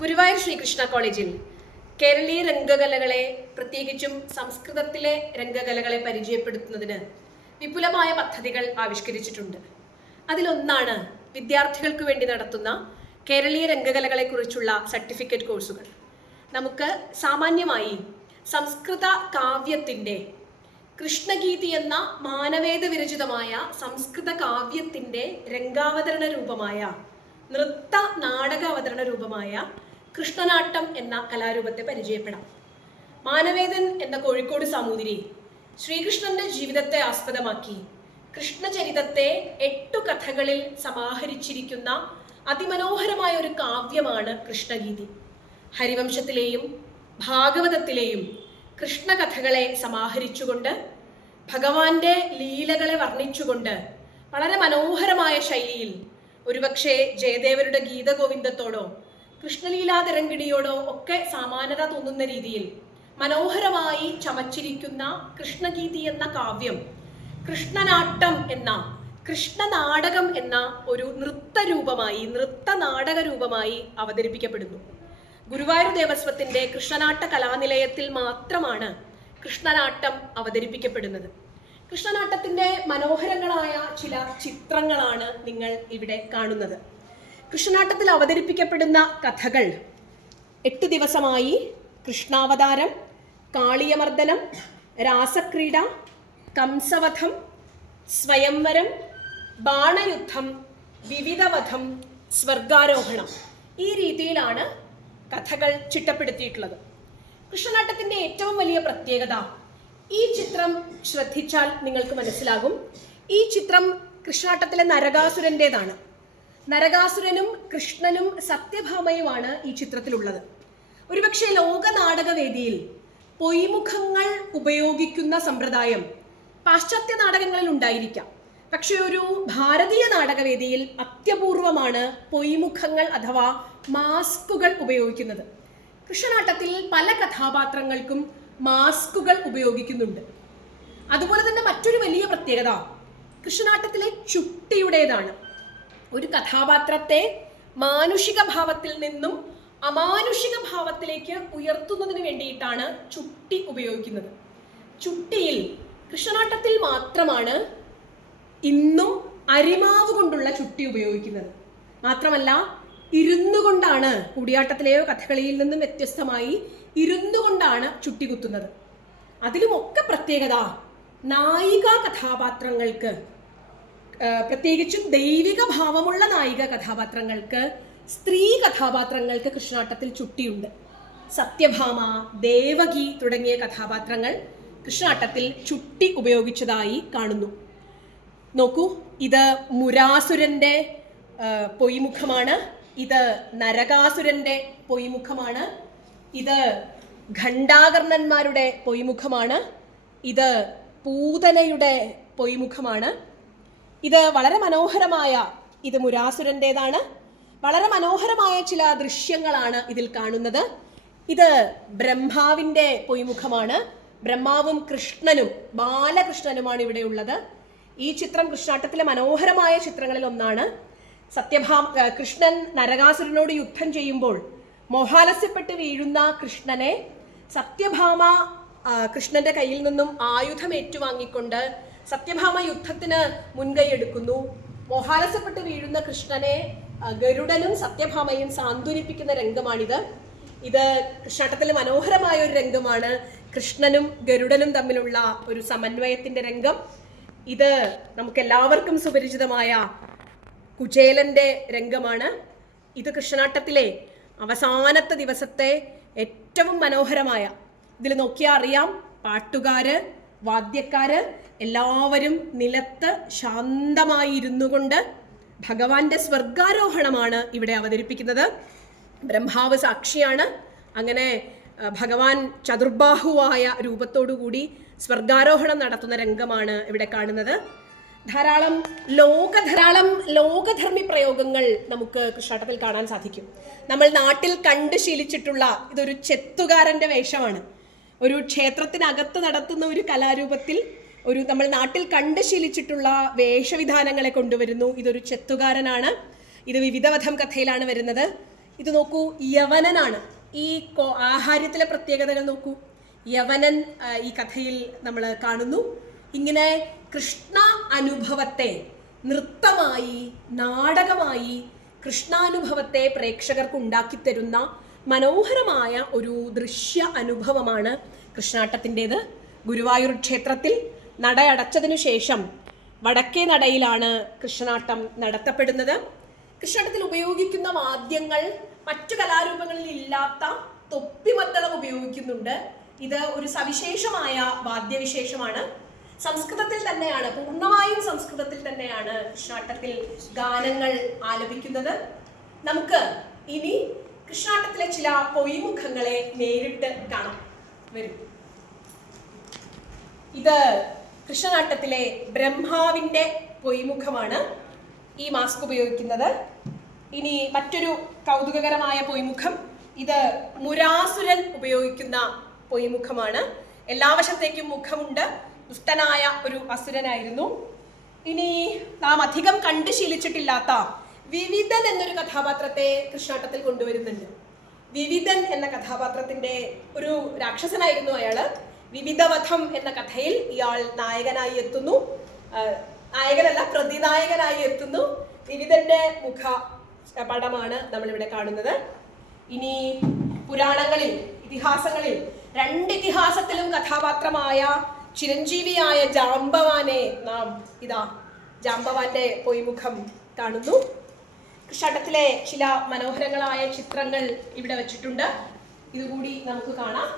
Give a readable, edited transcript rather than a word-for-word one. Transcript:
ഗുരുവായൂർ ശ്രീകൃഷ്ണ കോളേജിൽ കേരളീയ രംഗകലകളെ, പ്രത്യേകിച്ചും സംസ്കൃതത്തിലെ രംഗകലകളെ പരിചയപ്പെടുത്തുന്നതിന് വിപുലമായ പദ്ധതികൾ ആവിഷ്കരിച്ചിട്ടുണ്ട്. അതിലൊന്നാണ് വിദ്യാർത്ഥികൾക്ക് വേണ്ടി നടത്തുന്ന കേരളീയ രംഗകലകളെക്കുറിച്ചുള്ള സർട്ടിഫിക്കറ്റ് കോഴ്സുകൾ. നമുക്ക് സാമാന്യമായി സംസ്കൃത കാവ്യത്തിൻ്റെ കൃഷ്ണഗീതി എന്ന മാനവേദ വിരചിതമായ സംസ്കൃത കാവ്യത്തിൻ്റെ രംഗാവതരണ രൂപമായ, നൃത്ത നാടകാവതരണ രൂപമായ കൃഷ്ണനാട്ടം എന്ന കലാരൂപത്തെ പരിചയപ്പെടാം. മാനവേദൻ എന്ന കോഴിക്കോട് സാമൂതിരി ശ്രീകൃഷ്ണന്റെ ജീവിതത്തെ ആസ്പദമാക്കി കൃഷ്ണചരിതത്തെ 8 കഥകളിൽ സമാഹരിച്ചിരിക്കുന്ന അതിമനോഹരമായ ഒരു കാവ്യമാണ് കൃഷ്ണഗീതി. ഹരിവംശത്തിലെയും ഭാഗവതത്തിലെയും കൃഷ്ണകഥകളെ സമാഹരിച്ചുകൊണ്ട് ഭഗവാന്റെ ലീലകളെ വർണ്ണിച്ചുകൊണ്ട് വളരെ മനോഹരമായ ശൈലിയിൽ, ഒരുപക്ഷെ ജയദേവരുടെ ഗീതഗോവിന്ദത്തോടോ കൃഷ്ണലീലാതരംഗിണിയോടോ ഒക്കെ സമാനത തോന്നുന്ന രീതിയിൽ മനോഹരമായി ചമച്ചിരിക്കുന്ന കൃഷ്ണഗീതി എന്ന കാവ്യം കൃഷ്ണനാട്ടം എന്ന, കൃഷ്ണനാടകം എന്ന ഒരു നൃത്തരൂപമായി, നൃത്തനാടക രൂപമായി അവതരിപ്പിക്കപ്പെടുന്നു. ഗുരുവായൂർ ദേവസ്വത്തിന്റെ കൃഷ്ണനാട്ട കലാനിലയത്തിൽ മാത്രമാണ് കൃഷ്ണനാട്ടം അവതരിപ്പിക്കപ്പെടുന്നത്. കൃഷ്ണനാട്ടത്തിന്റെ മനോഹരങ്ങളായ ചില ചിത്രങ്ങളാണ് നിങ്ങൾ ഇവിടെ കാണുന്നത്. കൃഷ്ണനാട്ടത്തിൽ അവതരിപ്പിക്കപ്പെടുന്ന കഥകൾ 8 ദിവസമായി കൃഷ്ണാവതാരം, കാളിയമർദ്ദനം, രാസക്രീഡ, കംസവധം, സ്വയംവരം, ബാണയുദ്ധം, വിവിധവധം, സ്വർഗാരോഹണം, ഈ രീതിയിലാണ് കഥകൾ ചിട്ടപ്പെടുത്തിയിട്ടുള്ളത്. കൃഷ്ണനാട്ടത്തിന്റെ ഏറ്റവും വലിയ പ്രത്യേകത, ഈ ചിത്രം ശ്രദ്ധിച്ചാൽ നിങ്ങൾക്ക് മനസ്സിലാകും. ഈ ചിത്രം കൃഷ്ണനാട്ടത്തിലെ നരകാസുരൻ്റെതാണ്. നരകാസുരനും കൃഷ്ണനും സത്യഭാമയുമാണ് ഈ ചിത്രത്തിലുള്ളത്. ഒരുപക്ഷെ ലോക നാടകവേദിയിൽ പൊയ്മുഖങ്ങൾ ഉപയോഗിക്കുന്ന സമ്പ്രദായം പാശ്ചാത്യ നാടകങ്ങളിൽ ഉണ്ടായിരിക്കാം. പക്ഷെ ഒരു ഭാരതീയ നാടകവേദിയിൽ അത്യപൂർവമാണ് പൊയ്മുഖങ്ങൾ അഥവാ മാസ്കുകൾ ഉപയോഗിക്കുന്നത്. കൃഷ്ണനാട്ടത്തിൽ പല കഥാപാത്രങ്ങൾക്കും മാസ്കുകൾ ഉപയോഗിക്കുന്നുണ്ട്. അതുപോലെ തന്നെ മറ്റൊരു വലിയ പ്രത്യേകത കൃഷ്ണനാട്ടത്തിലെ ചുട്ടിയുടേതാണ്. ഒരു കഥാപാത്രത്തെ മാനുഷിക ഭാവത്തിൽ നിന്നും അമാനുഷിക ഭാവത്തിലേക്ക് ഉയർത്തുന്നതിന് വേണ്ടിയിട്ടാണ് ചുട്ടി ഉപയോഗിക്കുന്നത്. ചുട്ടിയിൽ കൃഷ്ണനാട്ടത്തിൽ മാത്രമാണ് ഇന്നും അരിമാവ് കൊണ്ടുള്ള ചുട്ടി ഉപയോഗിക്കുന്നത്. മാത്രമല്ല, ഇരുന്നു കൊണ്ടാണ്, കൂടിയാട്ടത്തിലെയോ കഥകളിയിൽ നിന്നും വ്യത്യസ്തമായി ഇരുന്നു കൊണ്ടാണ് ചുട്ടി കുത്തുന്നത്. അതിലുമൊക്കെ പ്രത്യേകത, നായിക കഥാപാത്രങ്ങൾക്ക്, പ്രത്യേകിച്ചും ദൈവിക ഭാവമുള്ള നായിക കഥാപാത്രങ്ങൾക്ക്, സ്ത്രീ കഥാപാത്രങ്ങൾക്ക് കൃഷ്ണനാട്ടത്തിൽ ചുട്ടിയുണ്ട്. സത്യഭാമ, ദേവകി തുടങ്ങിയ കഥാപാത്രങ്ങൾ കൃഷ്ണനാട്ടത്തിൽ ചുട്ടി ഉപയോഗിച്ചതായി കാണുന്നു. നോക്കൂ, ഇത് മുരാസുരന്റെ പൊയ്മുഖമാണ്, ഇത് നരകാസുരന്റെ പൊയ്മുഖമാണ്, ഇത് ഖണ്ഡാകർണന്മാരുടെ പൊയ്മുഖമാണ്, ഇത് പൂതനയുടെ പൊയ്മുഖമാണ്. ഇത് വളരെ മനോഹരമായ, ഇത് മുരാസുരൻ്റെതാണ്. വളരെ മനോഹരമായ ചില ദൃശ്യങ്ങളാണ് ഇതിൽ കാണുന്നത്. ഇത് ബ്രഹ്മാവിൻ്റെ പൊയ്മുഖമാണ്. ബ്രഹ്മാവും കൃഷ്ണനും, ബാലകൃഷ്ണനുമാണ് ഇവിടെ ഉള്ളത്. ഈ ചിത്രം കൃഷ്ണനാട്ടത്തിലെ മനോഹരമായ ചിത്രങ്ങളിൽ ഒന്നാണ്. കൃഷ്ണൻ നരകാസുരനോട് യുദ്ധം ചെയ്യുമ്പോൾ മോഹാലസ്യപ്പെട്ട് വീഴുന്ന കൃഷ്ണനെ സത്യഭാമ കൃഷ്ണന്റെ കയ്യിൽ നിന്നും ആയുധം ഏറ്റുവാങ്ങിക്കൊണ്ട് സത്യഭാമ യുദ്ധത്തിന് മുൻകൈയെടുക്കുന്നു. മോഹാലസ്യപ്പെട്ട് വീഴുന്ന കൃഷ്ണനെ ഗരുഡനും സത്യഭാമയും സാന്ത്വനിപ്പിക്കുന്ന രംഗമാണിത്. ഇത് കൃഷ്ണനാട്ടത്തിലെ മനോഹരമായ ഒരു രംഗമാണ്. കൃഷ്ണനും ഗരുഡനും തമ്മിലുള്ള ഒരു സമന്വയത്തിന്റെ രംഗം. ഇത് നമുക്ക് എല്ലാവർക്കും സുപരിചിതമായ കുചേലന്റെ രംഗമാണ്. ഇത് കൃഷ്ണനാട്ടത്തിലെ അവസാനത്തെ ദിവസത്തെ ഏറ്റവും മനോഹരമായ, ഇതിൽ നോക്കിയാൽ അറിയാം, പാട്ടുകാര്, വാദ്യക്കാര് എല്ലാവരും നിലത്ത് ശാന്തമായി ഇരുന്നു കൊണ്ട് ഭഗവാന്റെ സ്വർഗാരോഹണമാണ് ഇവിടെ അവതരിപ്പിക്കുന്നത്. ബ്രഹ്മാവ് സാക്ഷിയാണ്. അങ്ങനെ ഭഗവാൻ ചതുർബാഹുവായ രൂപത്തോടുകൂടി സ്വർഗാരോഹണം നടത്തുന്ന രംഗമാണ് ഇവിടെ കാണുന്നത്. ധാരാളം ലോകധർമ്മി പ്രയോഗങ്ങൾ നമുക്ക് കൃഷ്ണനാട്ടത്തിൽ കാണാൻ സാധിക്കും. നമ്മൾ നാട്ടിൽ കണ്ട് ശീലിച്ചിട്ടുള്ള, ഇതൊരു ചെത്തുകാരന്റെ വേഷമാണ്. ഒരു ക്ഷേത്രത്തിനകത്ത് നടത്തുന്ന ഒരു കലാരൂപത്തിൽ നമ്മൾ നാട്ടിൽ കണ്ട് ശീലിച്ചിട്ടുള്ള വേഷവിധാനങ്ങളെ കൊണ്ടുവരുന്നു. ഇതൊരു ചെത്തുകാരനാണ്. ഇത് വിവിധവധം കഥയിലാണ് വരുന്നത്. ഇത് നോക്കൂ, യവനനാണ്. ഈ ആഹാര്യത്തിലെ പ്രത്യേകതകൾ നോക്കൂ. യവനൻ ഈ കഥയിൽ നമ്മൾ കാണുന്നു. ഇങ്ങനെ കൃഷ്ണ അനുഭവത്തെ നൃത്തമായി, നാടകമായി കൃഷ്ണാനുഭവത്തെ പ്രേക്ഷകർക്ക് ഉണ്ടാക്കിത്തരുന്ന മനോഹരമായ ഒരു ദൃശ്യ അനുഭവമാണ് കൃഷ്ണാട്ടത്തിൻ്റെത്. ഗുരുവായൂർ ക്ഷേത്രത്തിൽ നടയടച്ചതിനു ശേഷം വടക്കേ നടയിലാണ് കൃഷ്ണനാട്ടം നടത്തപ്പെടുന്നത്. കൃഷ്ണനാട്ടത്തിൽ ഉപയോഗിക്കുന്ന വാദ്യങ്ങൾ മറ്റു കലാരൂപങ്ങളിൽ ഇല്ലാത്ത തൊപ്പിമദ്ദളം ഉപയോഗിക്കുന്നുണ്ട്. ഇത് ഒരു സവിശേഷമായ വാദ്യവിശേഷമാണ്. സംസ്കൃതത്തിൽ തന്നെയാണ്, പൂർണ്ണമായും സംസ്കൃതത്തിൽ തന്നെയാണ് കൃഷ്ണാട്ടത്തിൽ ഗാനങ്ങൾ ആലപിക്കുന്നത്. നമുക്ക് ഇനി കൃഷ്ണാട്ടത്തിലെ ചില പൊയ്മുഖങ്ങളെ നേരിട്ട് കാണാം. വരും. ഇത് കൃഷ്ണനാട്ടത്തിലെ ബ്രഹ്മാവിൻ്റെ പൊയ്മുഖമാണ് ഈ മാസ്ക് ഉപയോഗിക്കുന്നത്. ഇനി മറ്റൊരു കൗതുകകരമായ പൊയ്മുഖം, ഇത് മുരാസുരൻ ഉപയോഗിക്കുന്ന പൊയ്മുഖമാണ്. എല്ലാ വശത്തേക്കും മുഖമുണ്ട്. ദുഷ്ടനായ ഒരു അസുരനായിരുന്നു. ഇനി നാം അധികം കണ്ടു ശീലിച്ചിട്ടില്ലാത്ത വിവിധൻ എന്നൊരു കഥാപാത്രത്തെ കൃഷ്ണാട്ടത്തിൽ കൊണ്ടുവരുന്നുണ്ട്. വിവിധൻ എന്ന കഥാപാത്രത്തിന്റെ ഒരു രാക്ഷസനായിരുന്നു അയാള്. വിവിധവധം എന്ന കഥയിൽ ഇയാൾ നായകനായി എത്തുന്നു. നായകനല്ല, പ്രതിനായകനായി എത്തുന്നു. വിവിധന്റെ മുഖ പടമാണ് നമ്മളിവിടെ കാണുന്നത്. ഇനി പുരാണങ്ങളിൽ, ഇതിഹാസങ്ങളിൽ, രണ്ട് ഇതിഹാസത്തിലും കഥാപാത്രമായ ചിരഞ്ജീവിയായ ജാംബവാനെ നാം ഇതാ ജാംബവാന്റെ പൊയ്മുഖം കാണുന്നു. കൃഷ്ണാട്ടത്തിലെ ചില മനോഹരങ്ങളായ ചിത്രങ്ങൾ ഇവിടെ വെച്ചിട്ടുണ്ട്. ഇതുകൂടി നമുക്ക് കാണാം.